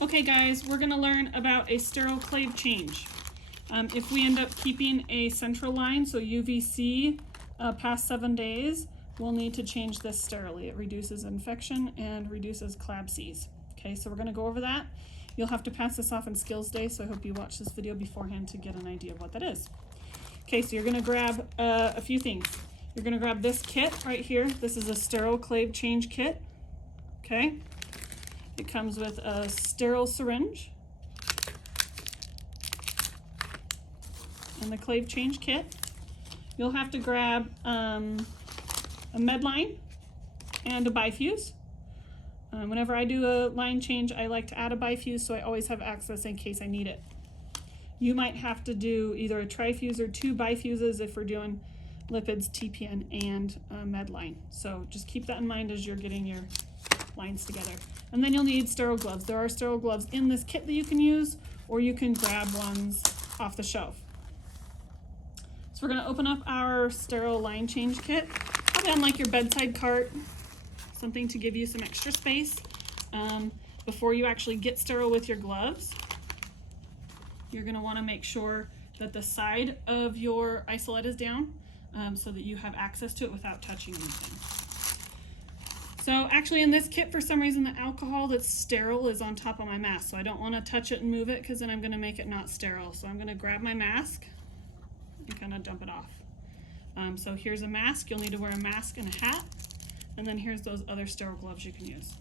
Okay guys, we're going to learn about a sterile clave change. If we end up keeping a central line, so UVC, past 7 days, we'll need to change this sterilely. It reduces infection and reduces CLABCs. Okay, so we're going to go over that. You'll have to pass this off in skills day, so I hope you watch this video beforehand to get an idea of what that is. Okay, so you're going to grab a few things. You're going to grab this kit right here. This is a sterile clave change kit. Okay. It comes with a sterile syringe and the clave change kit. You'll have to grab a med line and a bifuse. Whenever I do a line change, I like to add a bifuse so I always have access in case I need it. You might have to do either a trifuse or 2 bifuses if we're doing lipids, TPN, and med line. So just keep that in mind as you're getting your lines together. And then you'll need sterile gloves. There are sterile gloves in this kit that you can use, or you can grab ones off the shelf. So we're going to open up our sterile line change kit. Probably on like your bedside cart, something to give you some extra space before you actually get sterile with your gloves. You're going to want to make sure that the side of your isolette is down so that you have access to it without touching anything. So actually in this kit, for some reason, the alcohol that's sterile is on top of my mask. So I don't want to touch it and move it because then I'm going to make it not sterile. So I'm going to grab my mask and kind of dump it off. So here's a mask. You'll need to wear a mask and a hat. And then here's those other sterile gloves you can use.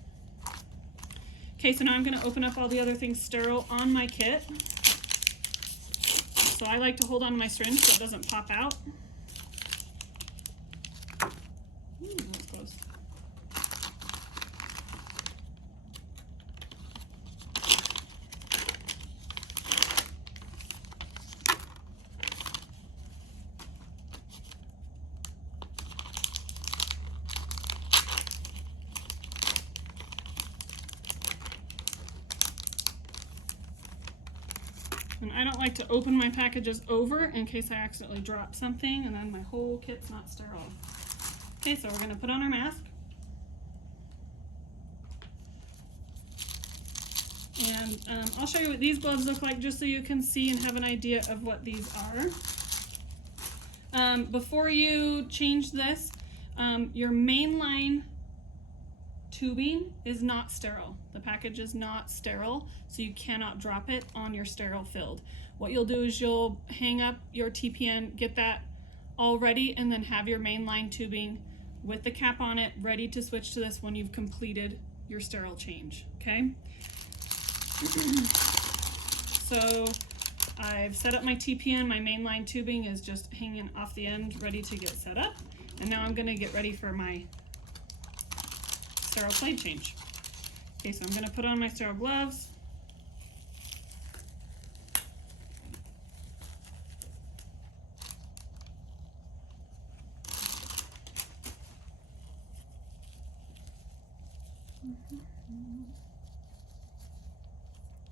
Okay, so now I'm going to open up all the other things sterile on my kit. So I like to hold on to my syringe so it doesn't pop out. Ooh, that's close. And I don't like to open my packages over in case I accidentally drop something and then my whole kit's not sterile. Okay, so we're going to put on our mask. And I'll show you what these gloves look like just so you can see and have an idea of what these are. Before you change this, your main line tubing is not sterile. The package is not sterile, so you cannot drop it on your sterile filled. What you'll do is you'll hang up your TPN, get that all ready, and then have your main line tubing with the cap on it ready to switch to this when you've completed your sterile change, okay? So I've set up my TPN, my main line tubing is just hanging off the end ready to get set up, and now I'm going to get ready for my sterile clave change. Okay, so I'm going to put on my sterile gloves.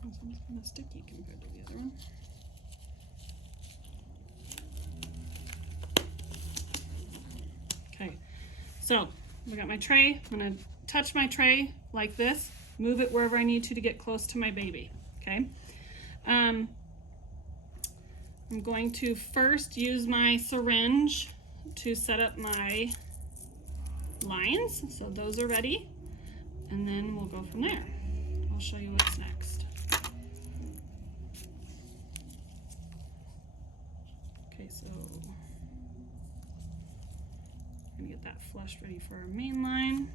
This one's kind of sticky compared to the other one. Okay, so we got my tray. I'm going to touch my tray like this, move it wherever I need to get close to my baby, okay? I'm going to first use my syringe to set up my lines, so those are ready, and then we'll go from there. I'll show you what's next. Okay, so I'm gonna get that flush ready for our main line.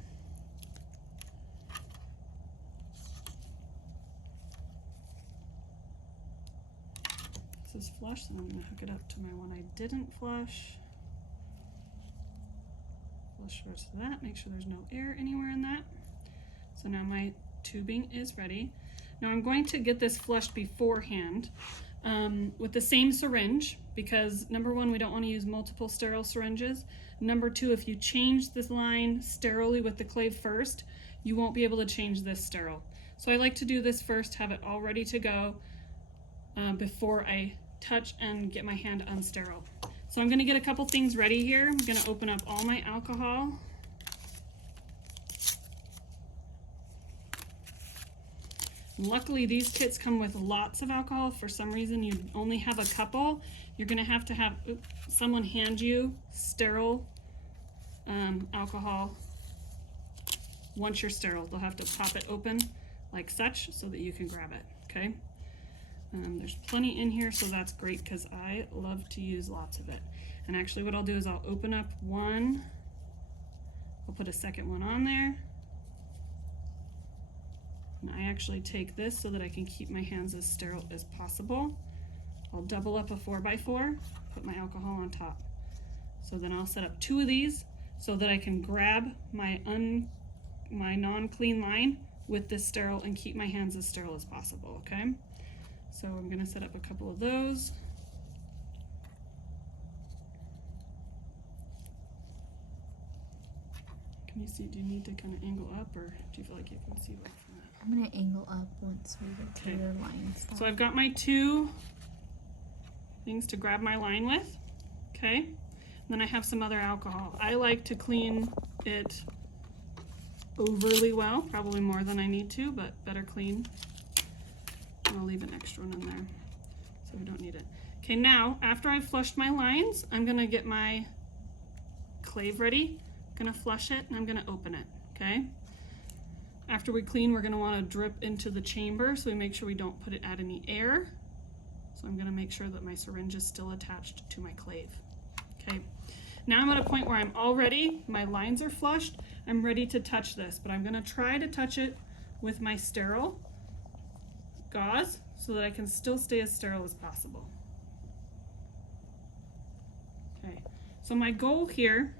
This is flush, so I'm going to hook it up to my one I didn't flush. Flush first to that, make sure there's no air anywhere in that. So now my tubing is ready. Now I'm going to get this flushed beforehand with the same syringe because number one, we don't want to use multiple sterile syringes. Number two, if you change this line sterilely with the clave first, you won't be able to change this sterile. So I like to do this first, have it all ready to go before I touch and get my hand unsterile. So I'm going to get a couple things ready here. I'm going to open up all my alcohol. Luckily, these kits come with lots of alcohol. If for some reason you only have a couple, you're gonna have to have someone hand you sterile alcohol. Once you're sterile, they'll have to pop it open like such so that you can grab it, okay? There's plenty in here, so that's great because I love to use lots of it. And actually what I'll do is I'll open up one, I'll put a second one on there. And I actually take this so that I can keep my hands as sterile as possible. I'll double up a 4x4, put my alcohol on top. So then I'll set up 2 of these so that I can grab my non-clean line with this sterile and keep my hands as sterile as possible, okay? So I'm gonna set up a couple of those. Can you see, do you need to kind of angle up or do you feel like you can see right from that? I'm gonna angle up once we get to your lines. So I've got my 2 things to grab my line with, okay? And then I have some other alcohol. I like to clean it overly well, probably more than I need to, but better clean. And I'll leave an extra one in there so we don't need it. Okay, now after I've flushed my lines, I'm gonna get my clave ready. I'm gonna flush it and I'm gonna open it, okay? After we clean, we're gonna wanna drip into the chamber so we make sure we don't put it at any air. So I'm gonna make sure that my syringe is still attached to my clave, okay? Now I'm at a point where I'm all ready, my lines are flushed, I'm ready to touch this, but I'm gonna try to touch it with my sterile gauze so that I can still stay as sterile as possible. Okay, so my goal here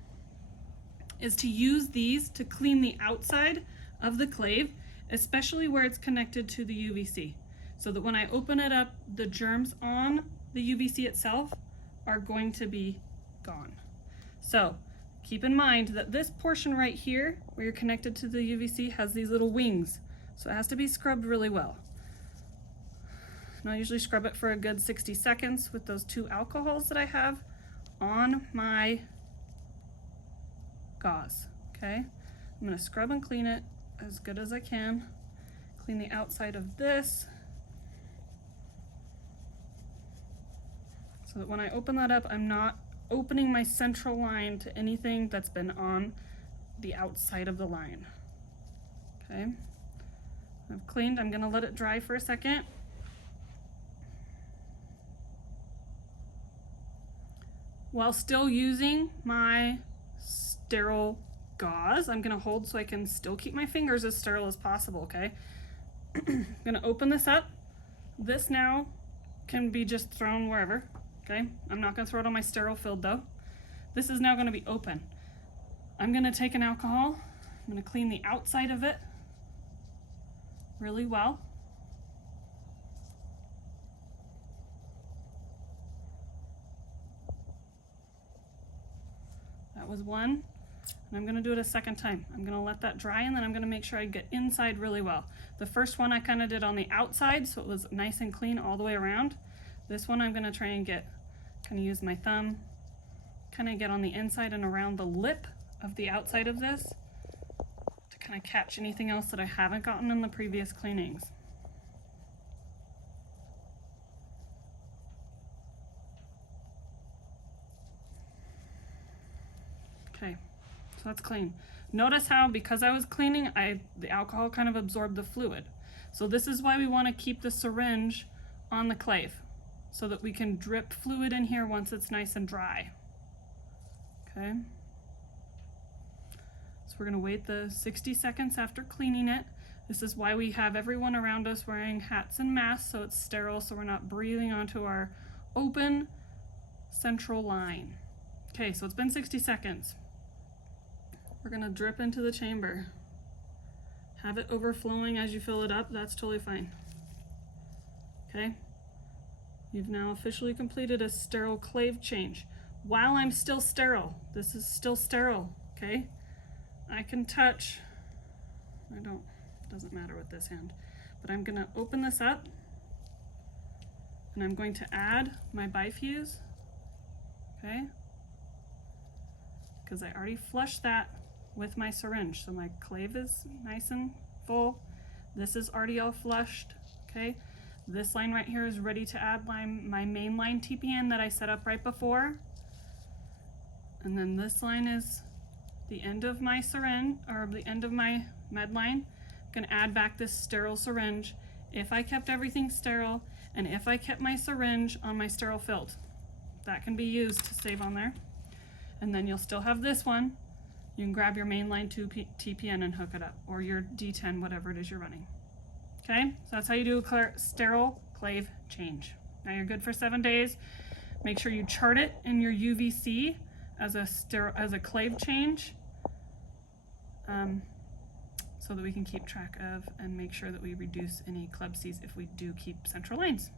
is to use these to clean the outside of the clave, especially where it's connected to the UVC, so that when I open it up, the germs on the UVC itself are going to be gone. So keep in mind that this portion right here, where you're connected to the UVC, has these little wings, so it has to be scrubbed really well. And I usually scrub it for a good 60 seconds with those 2 alcohols that I have on my gauze, okay? I'm gonna scrub and clean it as good as I can. Clean the outside of this so that when I open that up, I'm not opening my central line to anything that's been on the outside of the line, okay? I've cleaned, I'm gonna let it dry for a second. While still using my sterile gauze, I'm gonna hold so I can still keep my fingers as sterile as possible, okay? I'm gonna open this up. This now can be just thrown wherever, okay? I'm not gonna throw it on my sterile filled though. This is now gonna be open. I'm gonna take an alcohol, I'm gonna clean the outside of it really well. That was one, and I'm gonna do it a second time. I'm gonna let that dry and then I'm gonna make sure I get inside really well. The first one I kind of did on the outside, so it was nice and clean all the way around. This one I'm gonna try and get, kind of use my thumb, kind of get on the inside and around the lip of the outside of this to kind of catch anything else that I haven't gotten in the previous cleanings. Okay, so that's clean. Notice how, because I was cleaning, the alcohol kind of absorbed the fluid. So this is why we want to keep the syringe on the clave, so that we can drip fluid in here once it's nice and dry. Okay. So we're going to wait the 60 seconds after cleaning it. This is why we have everyone around us wearing hats and masks, so it's sterile, so we're not breathing onto our open central line. Okay, so it's been 60 seconds. We're gonna drip into the chamber. Have it overflowing as you fill it up, that's totally fine. Okay, you've now officially completed a sterile clave change. While I'm still sterile, this is still sterile, okay? I can touch, doesn't matter with this hand, but I'm gonna open this up and I'm going to add my bifuse, okay? Because I already flushed that with my syringe. So my clave is nice and full. This is already all flushed. Okay, this line right here is ready to add my main line TPN that I set up right before. And then this line is the end of my syringe, or the end of my med line. I'm gonna add back this sterile syringe if I kept everything sterile and if I kept my syringe on my sterile filled. That can be used to save on there. And then you'll still have this one. You can grab your mainline 2 TPN and hook it up, or your D10, whatever it is you're running. Okay, so that's how you do a sterile clave change. Now you're good for 7 days. Make sure you chart it in your UVC as a clave change, so that we can keep track of and make sure that we reduce any club Cs if we do keep central lines.